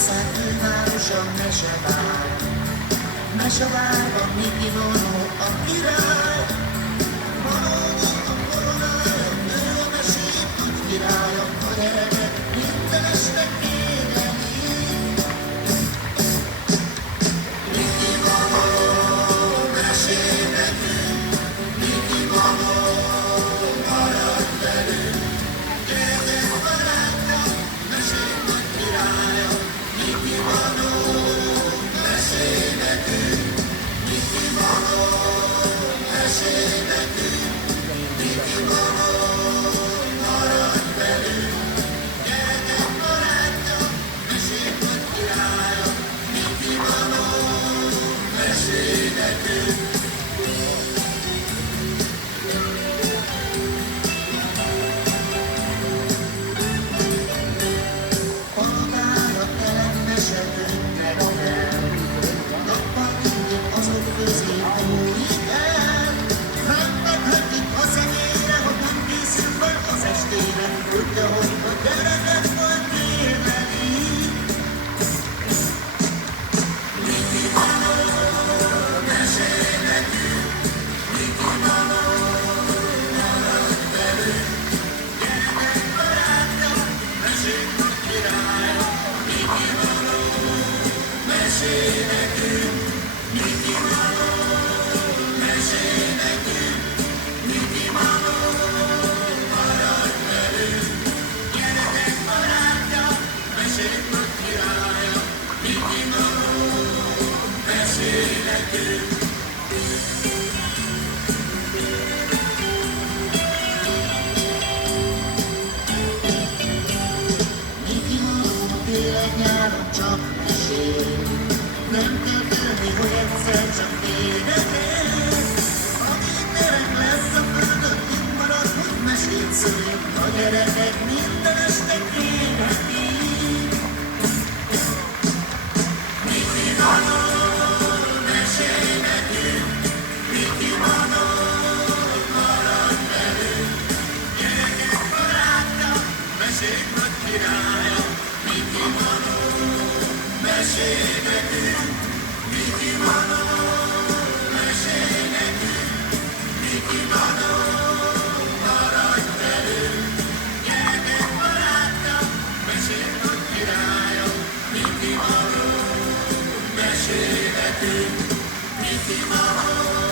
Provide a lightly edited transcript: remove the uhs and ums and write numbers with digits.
Fővárosa mesevár, mesevárban Miki Manó a király. Manóval a koronája, ő a mesék nagy királya, a gyerekek minden este kérleli. Miki Manó, mesélj nekünk, Miki Manó, maradj velünk. Gyertek barátok, mesék nagy királya, Miki Manó, mesélj nekünk, Miki Manó, mesélj nekünk, Miki Manó, maradj velünk. Gyertek barátok, mesék nagy királya, Miki Manó, mesélj nekünk. Palotára tele mesedőkre el, nappal mindig azok közé bújik el. Meghetik a szemére, hogy nem készül fel az estére, tudja, hogy a gyereket majd kérleli. Miki Manó, mesélj nekünk, Miki Manó, maradj velünk. Gyertek barátok, mesélj nagy királya, Miki Manó, mesélj nekünk, Miki Manó, mesélj nekünk, Miki Manó, maradj velünk. Gyertek barátok, mesélj nagy királya, Miki Manó, mesélj nekünk. Miki Manó télen-nyáron csak mesél, nem kell félni, hogy egyszer csak véget ér. Amíg gyerek lesz a földön, itt marad, hogy mesét szülünk, a gyerekek minden este kérhetik. Miki Manó, mesélj nekünk, Miki Manó, maradj velünk. Gyerekek barátok, mesélj nagy királya, Miki Manó, mesélj nekünk, Miki Manó, mesélj nekünk, Miki Manó, maradj velünk. Gyerekek barátok, mesélj nagy királya, Miki Manó, mesélj nekünk, Miki Manó.